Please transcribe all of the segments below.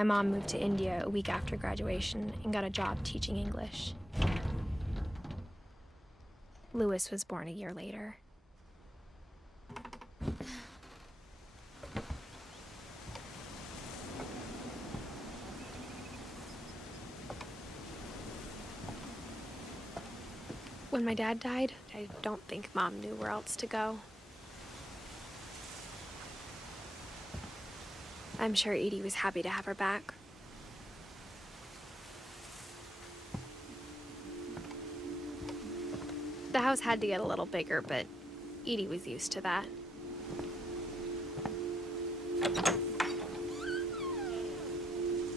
My mom moved to India a week after graduation and got a job teaching English. Louis was born a year later. When my dad died, I don't think Mom knew where else to go. I'm sure Edie was happy to have her back. The house had to get a little bigger, but Edie was used to that.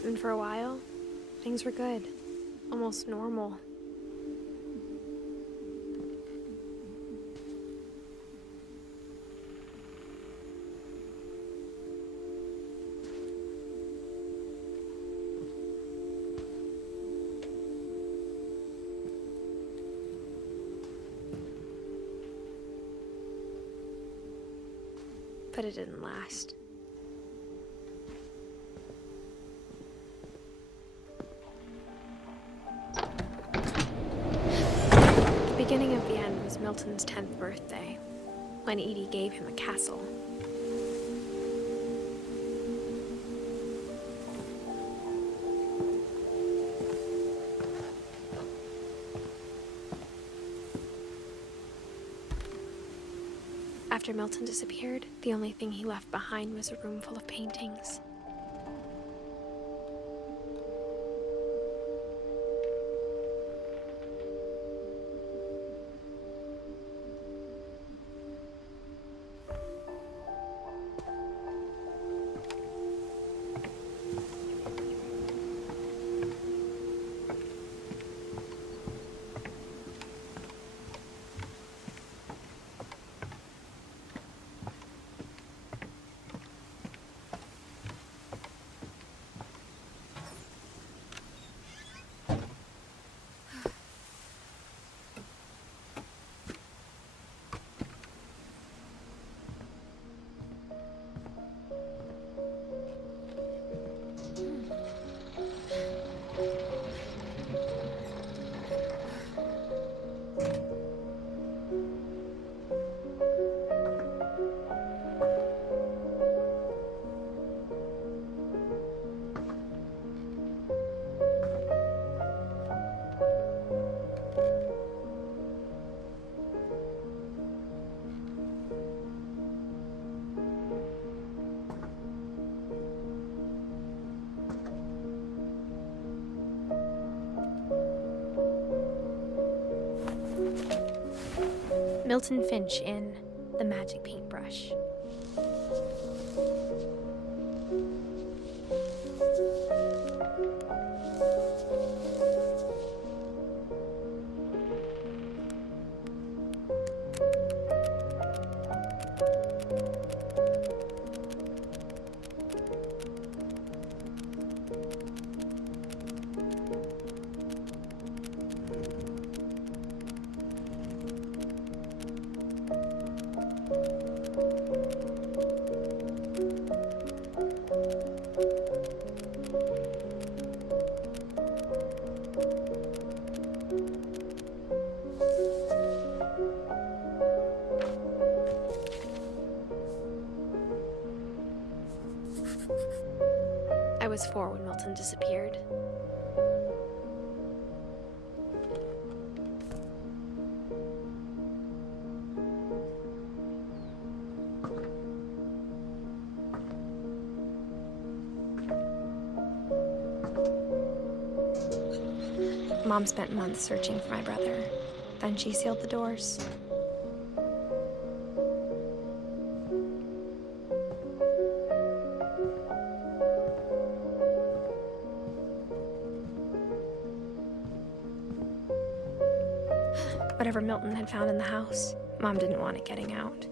And for a while, things were good. Almost normal. But it didn't last. The beginning of the end was Milton's 10th birthday, when Edie gave him a castle. After Milton disappeared, the only thing he left behind was a room full of paintings. Milton Finch in The Magic Paintbrush. I was 4 when Milton disappeared. Mom spent months searching for my brother. Then she sealed the doors. Whatever Milton had found in the house, Mom didn't want it getting out.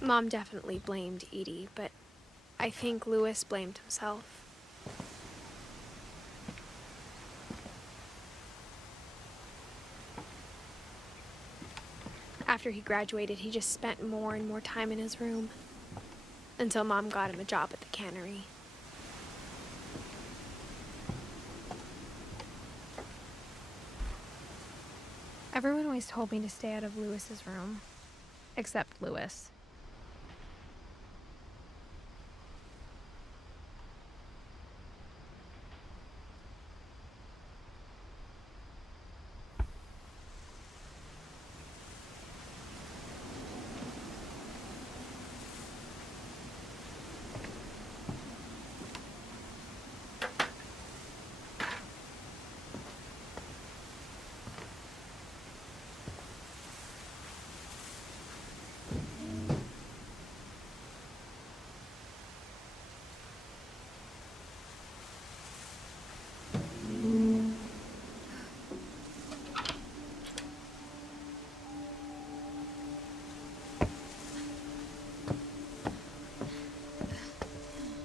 Mom definitely blamed Edie, but I think Louis blamed himself. After he graduated, he just spent more and more time in his room. Until Mom got him a job at the cannery. Everyone always told me to stay out of Lewis's room. Except Lewis.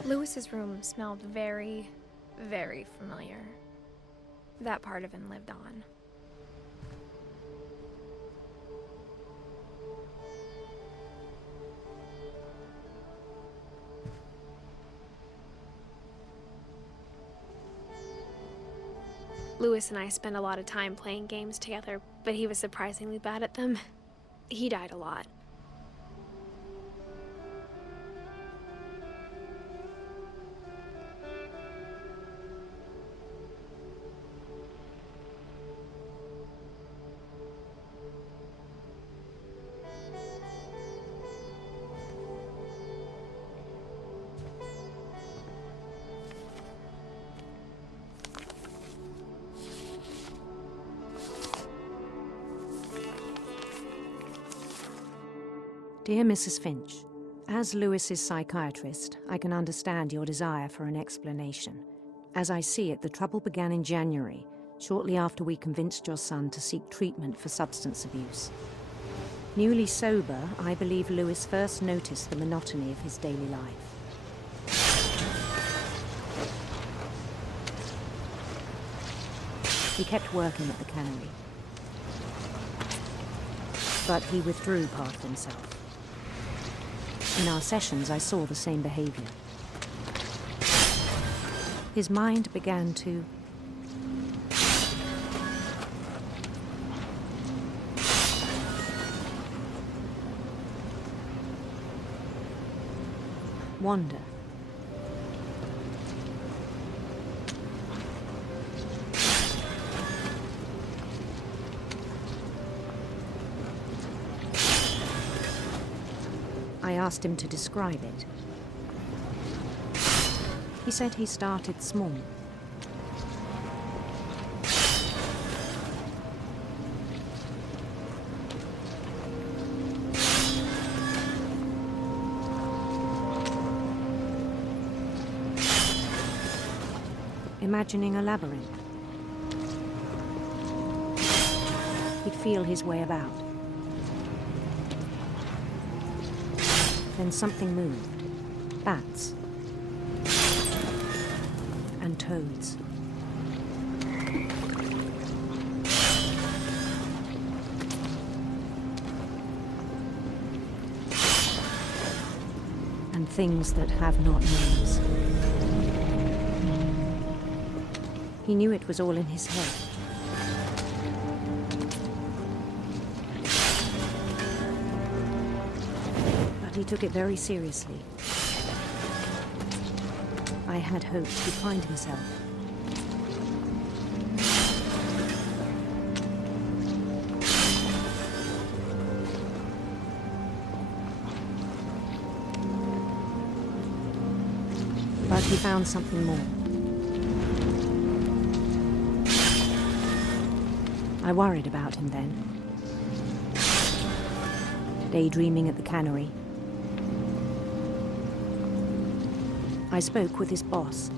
Lewis's room smelled very, very familiar. That part of him lived on. Lewis and I spent a lot of time playing games together, but he was surprisingly bad at them. He died a lot. Dear Mrs. Finch, as Lewis's psychiatrist, I can understand your desire for an explanation. As I see it, the trouble began in January, shortly after we convinced your son to seek treatment for substance abuse. Newly sober, I believe Lewis first noticed the monotony of his daily life. He kept working at the cannery, but he withdrew part of himself. In our sessions, I saw the same behavior. His mind began to wander. I asked him to describe it. He said he started small. Imagining a labyrinth. He'd feel his way about. Then something moved. Bats. And toads. And things that have not names. He knew it was all in his head. He took it very seriously. I had hoped he'd find himself. But he found something more. I worried about him then. Daydreaming at the cannery. I spoke with his boss.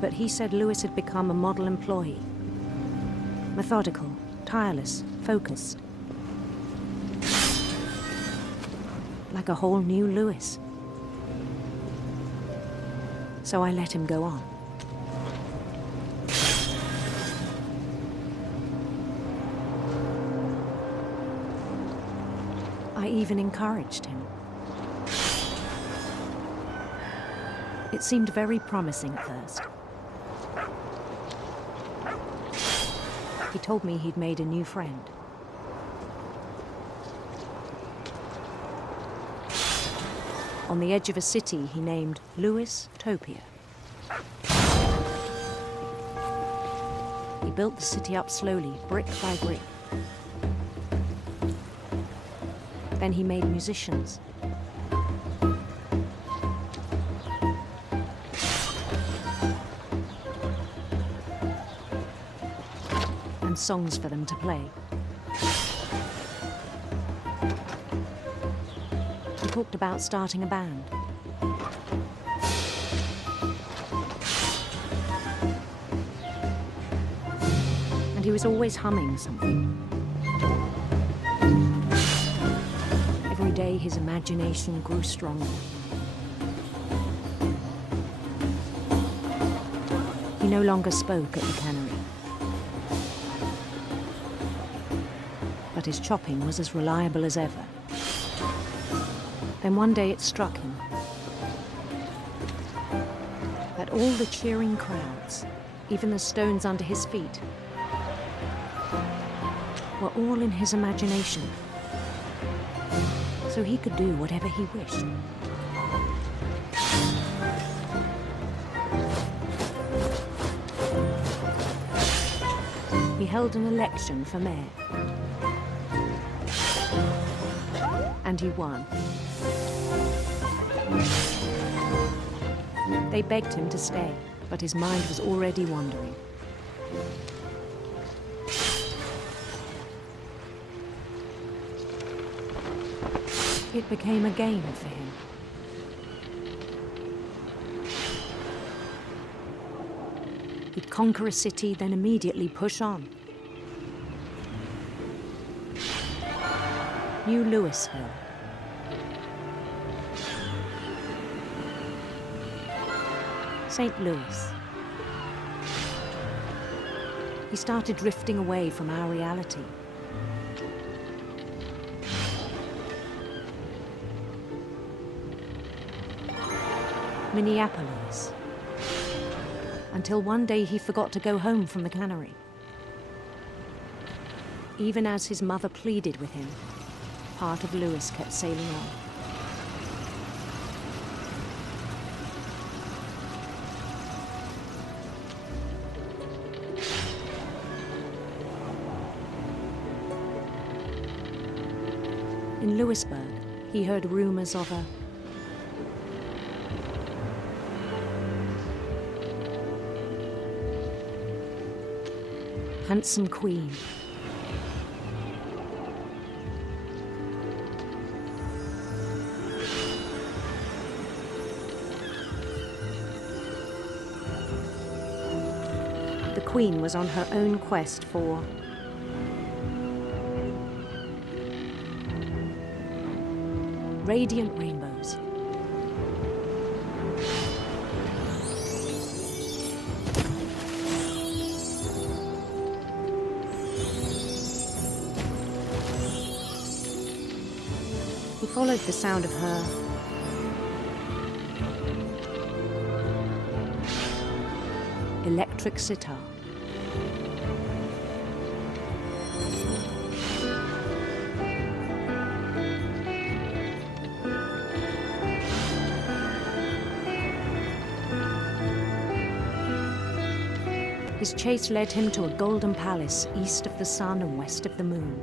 But he said Lewis had become a model employee. Methodical, tireless, focused. Like a whole new Lewis. So I let him go on. I even encouraged him. It seemed very promising at first. He told me he'd made a new friend. On the edge of a city he named Louis Topia. He built the city up slowly, brick by brick. Then he made musicians. And songs for them to play. He talked about starting a band. And he was always humming something. Every day his imagination grew stronger. He no longer spoke at the cannery. But his chopping was as reliable as ever. Then one day it struck him that all the cheering crowds, even the stones under his feet, were all in his imagination, so he could do whatever he wished. He held an election for mayor, and he won. They begged him to stay, but his mind was already wandering. It became a game for him. He'd conquer a city, then immediately push on. New Louisville. St. Louis. He started drifting away from our reality. Minneapolis. Until one day he forgot to go home from the cannery. Even as his mother pleaded with him, part of Louis kept sailing on. In Louisburg, he heard rumors of a handsome queen. The queen was on her own quest for radiant rainbows. He followed the sound of her electric sitar. His chase led him to a golden palace east of the sun and west of the moon.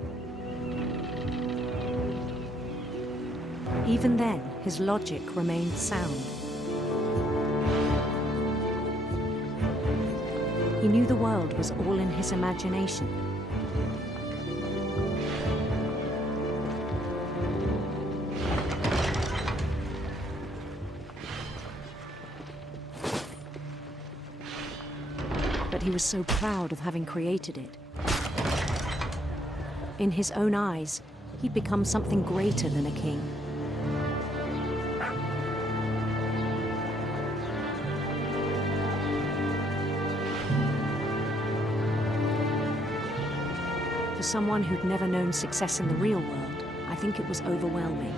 Even then, his logic remained sound. He knew the world was all in his imagination. But he was so proud of having created it. In his own eyes, he'd become something greater than a king. For someone who'd never known success in the real world, I I think it was overwhelming.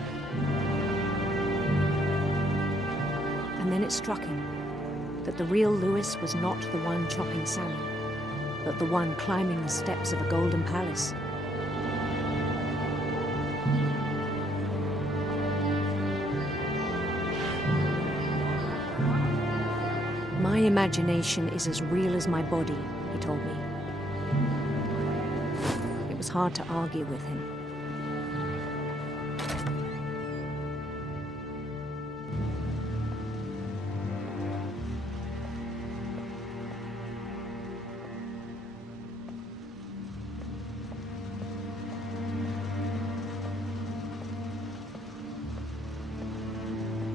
And then it struck him that the real Lewis was not the one chopping salmon, but the one climbing the steps of a golden palace. My imagination is as real as my body, he told me. It was hard to argue with him.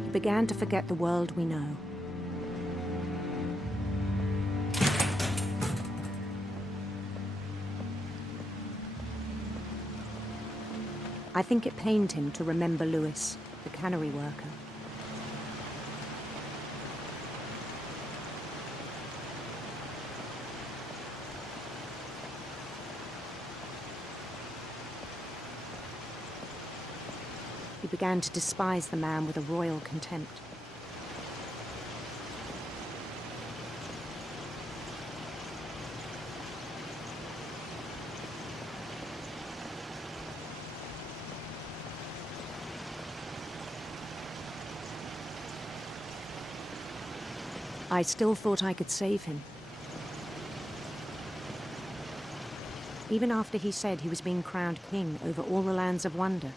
He began to forget the world we know. I think it pained him to remember Lewis, the cannery worker. He began to despise the man with a royal contempt. I still thought I could save him. Even after he said he was being crowned king over all the lands of wonder.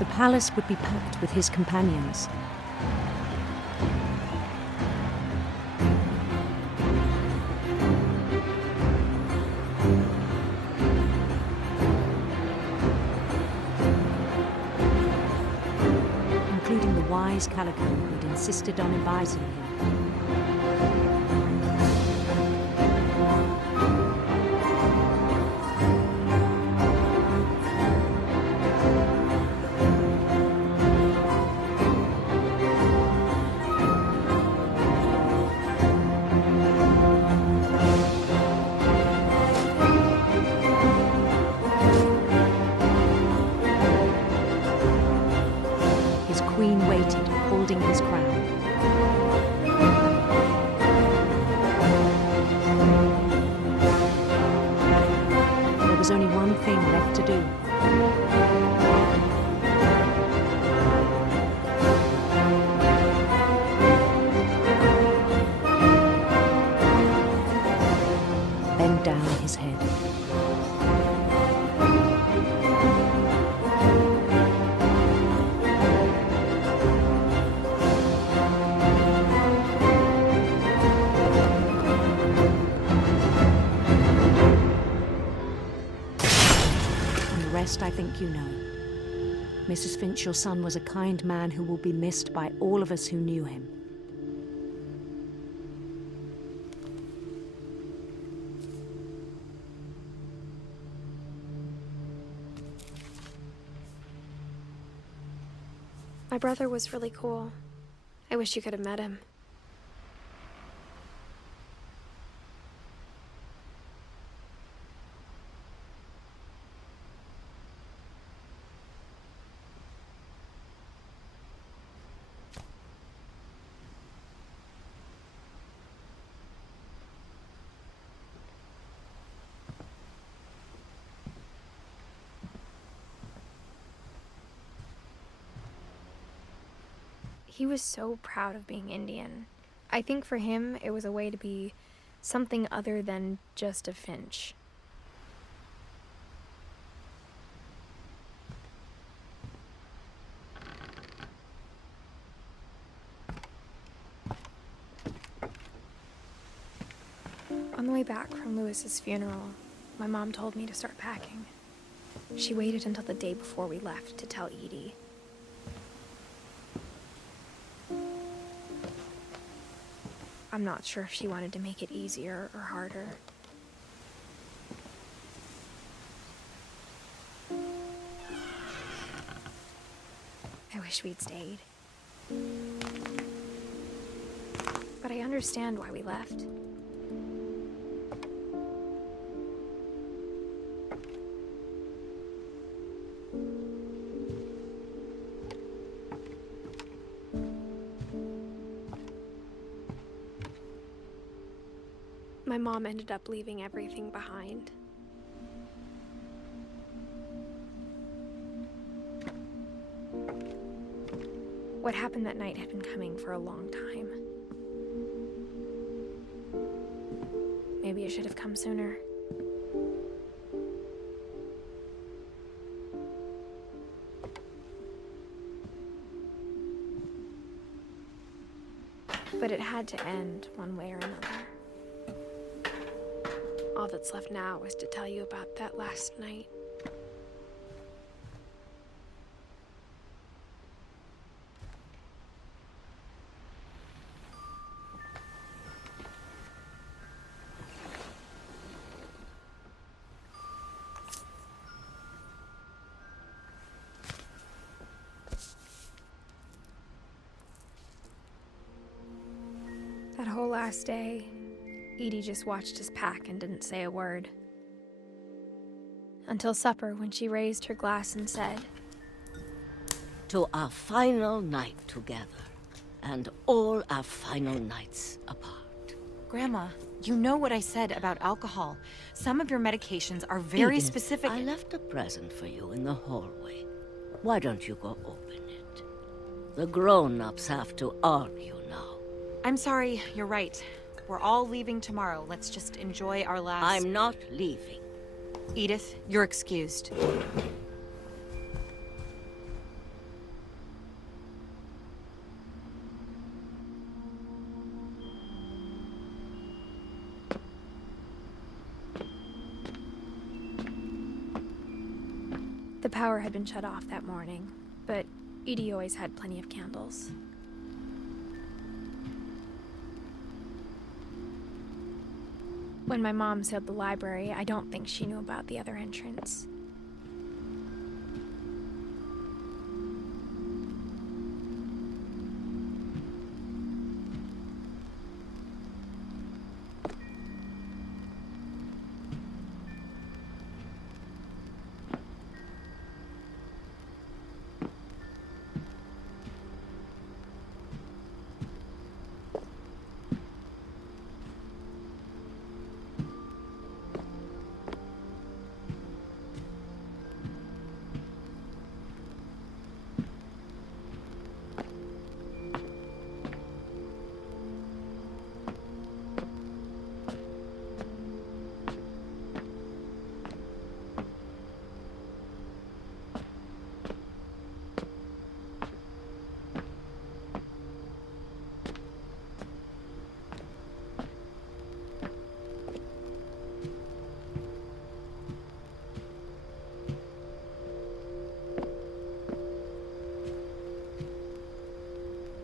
The palace would be packed with his companions. Including the wise Calico who had insisted on advising him. His queen waited, holding his crown. There was only one thing left to do. Bend down his head. I think you know. Mrs. Finch, your son was a kind man who will be missed by all of us who knew him. My brother was really cool. I wish you could have met him. He was so proud of being Indian. I think for him, it was a way to be something other than just a Finch. On the way back from Lewis's funeral, my mom told me to start packing. She waited until the day before we left to tell Edie. I'm not sure if she wanted to make it easier or harder. I wish we'd stayed. But I understand why we left. My mom ended up leaving everything behind. What happened that night had been coming for a long time. Maybe it should have come sooner. But it had to end one way or another. All that's left now is to tell you about that last night. That whole last day, Edie just watched us pack and didn't say a word. Until supper, when she raised her glass and said, "To our final night together, and all our final nights apart." Grandma, you know what I said about alcohol. Some of your medications are very Edith, specific. I left a present for you in the hallway. Why don't you go open it? The grown-ups have to argue now. I'm sorry, you're right. We're all leaving tomorrow. Let's just enjoy our last... I'm not leaving. Edith, you're excused. The power had been shut off that morning, but Edie always had plenty of candles. When my mom sealed the library, I don't think she knew about the other entrance.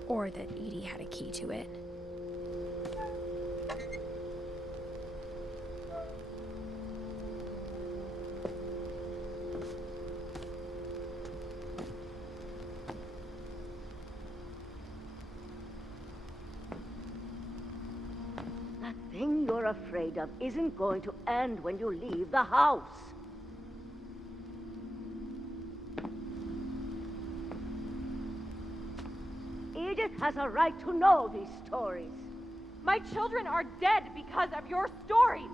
Or that Edie had a key to it. That thing you're afraid of isn't going to end when you leave the house. Edith has a right to know these stories. My children are dead because of your stories!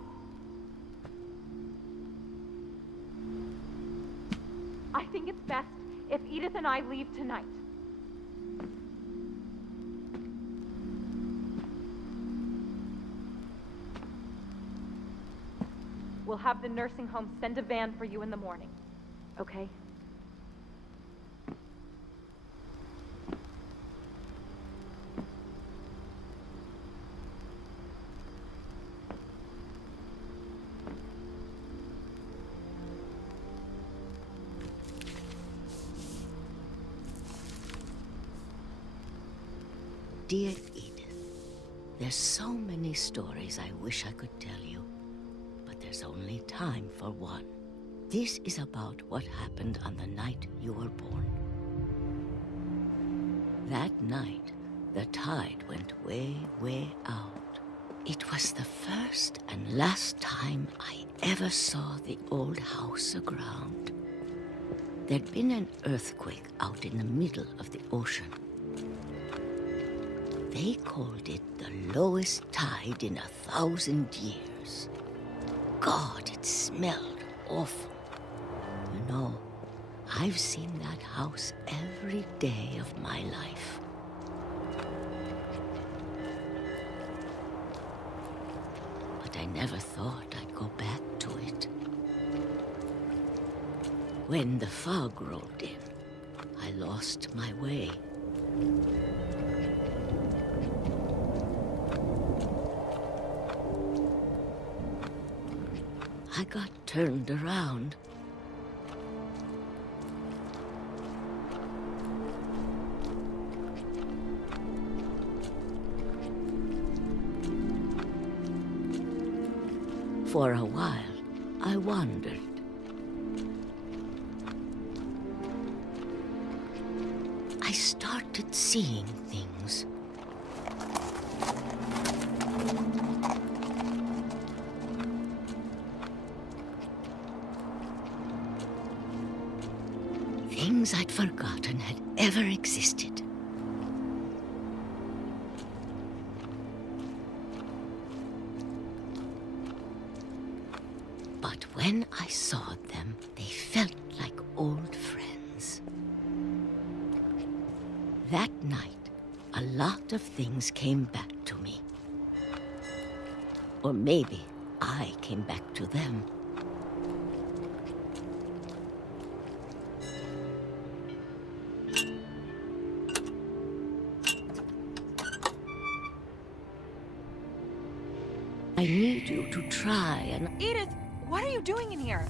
I think it's best if Edith and I leave tonight. We'll have the nursing home send a van for you in the morning, okay? Dear Edith, there's so many stories I wish I could tell you, but there's only time for one. This is about what happened on the night you were born. That night, the tide went way, way out. It was the first and last time I ever saw the old house aground. There'd been an earthquake out in the middle of the ocean. They called it the lowest tide in 1,000 years. God, it smelled awful. You know, I've seen that house every day of my life. But I never thought I'd go back to it. When the fog rolled in, I lost my way. I got turned around. For a while, I wandered. I started seeing things. Things I'd forgotten had ever existed. But when I saw them, they felt like old friends. That night, a lot of things came back to me. Or maybe I came back to them. I need you to try and... Edith, what are you doing in here?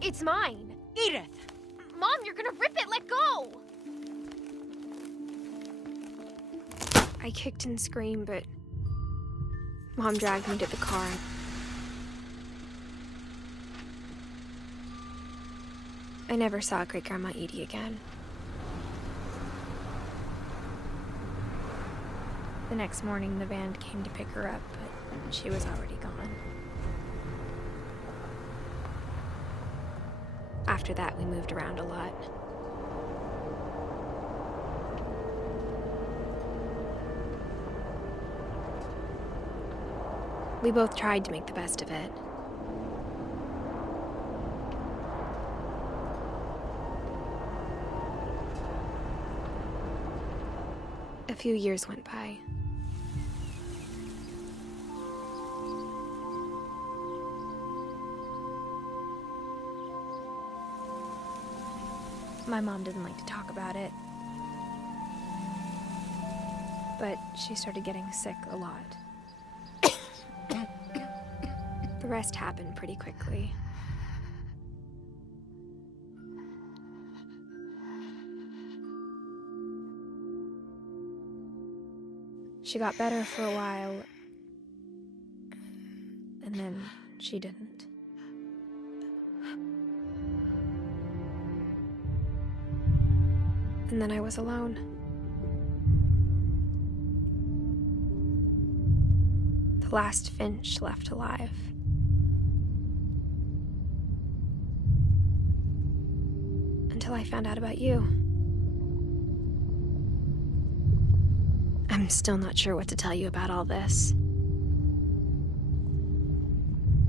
It's mine. Edith! Mom, you're gonna rip it! Let go! I kicked and screamed, but Mom dragged me to the car. I never saw Great-Grandma Edie again. The next morning, the van came to pick her up, but she was already gone. After that, we moved around a lot. We both tried to make the best of it. A few years went by. My mom didn't like to talk about it, but she started getting sick a lot. The rest happened pretty quickly. She got better for a while, and then she didn't. And then I was alone. The last Finch left alive. Until I found out about you. I'm still not sure what to tell you about all this.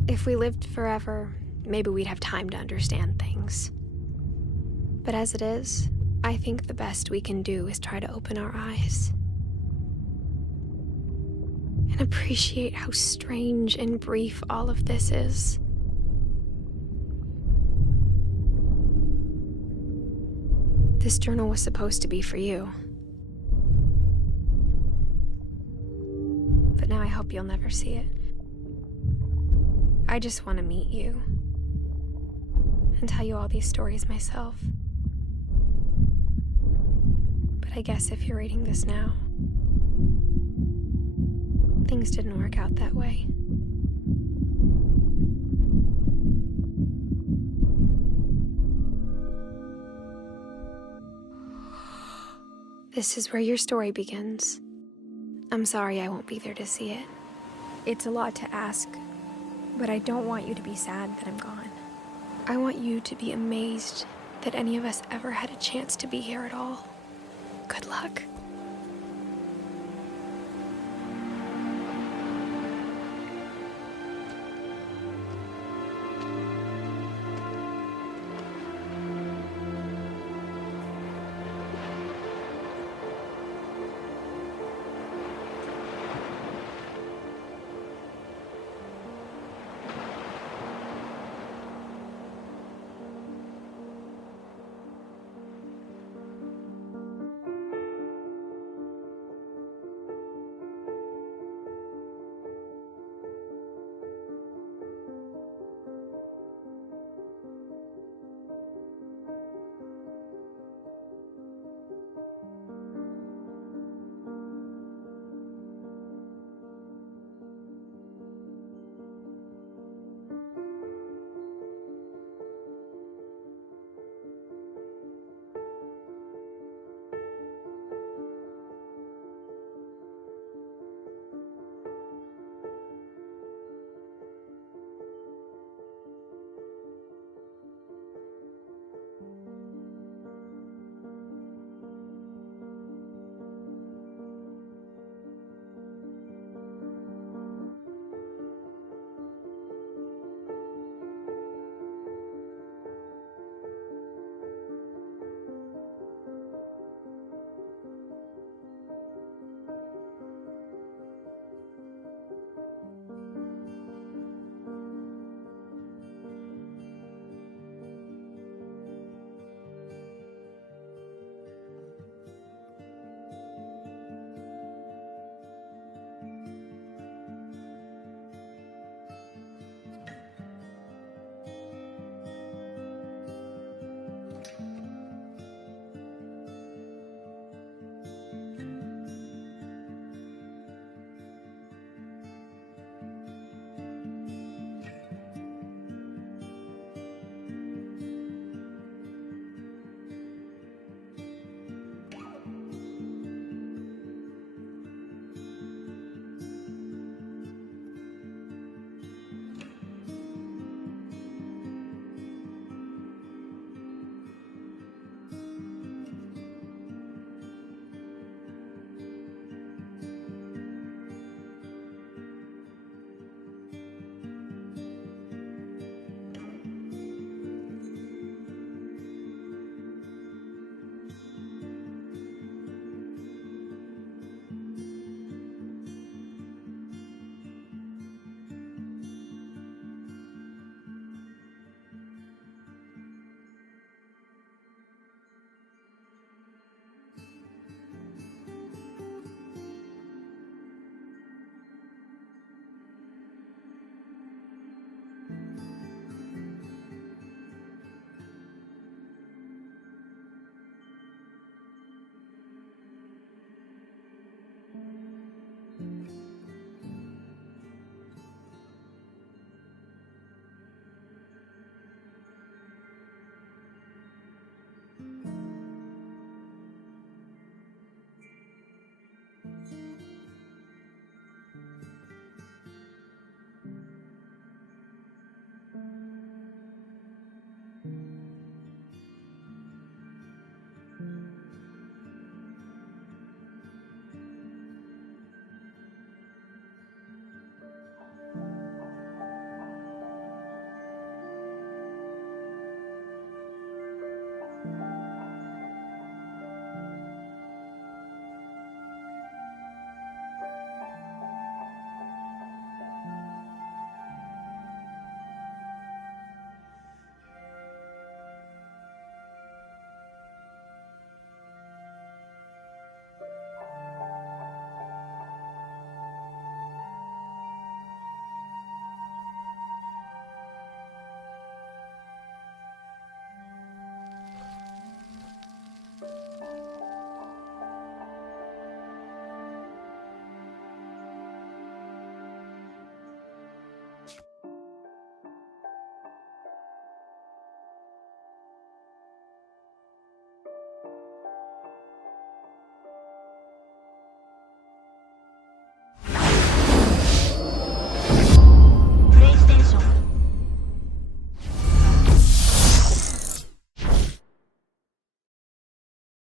If we lived forever, maybe we'd have time to understand things. But as it is, I think the best we can do is try to open our eyes. And appreciate how strange and brief all of this is. This journal was supposed to be for you. But now I hope you'll never see it. I just want to meet you. And tell you all these stories myself. But I guess if you're reading this now, things didn't work out that way. This is where your story begins. I'm sorry I won't be there to see it. It's a lot to ask, but I don't want you to be sad that I'm gone. I want you to be amazed that any of us ever had a chance to be here at all. Good luck.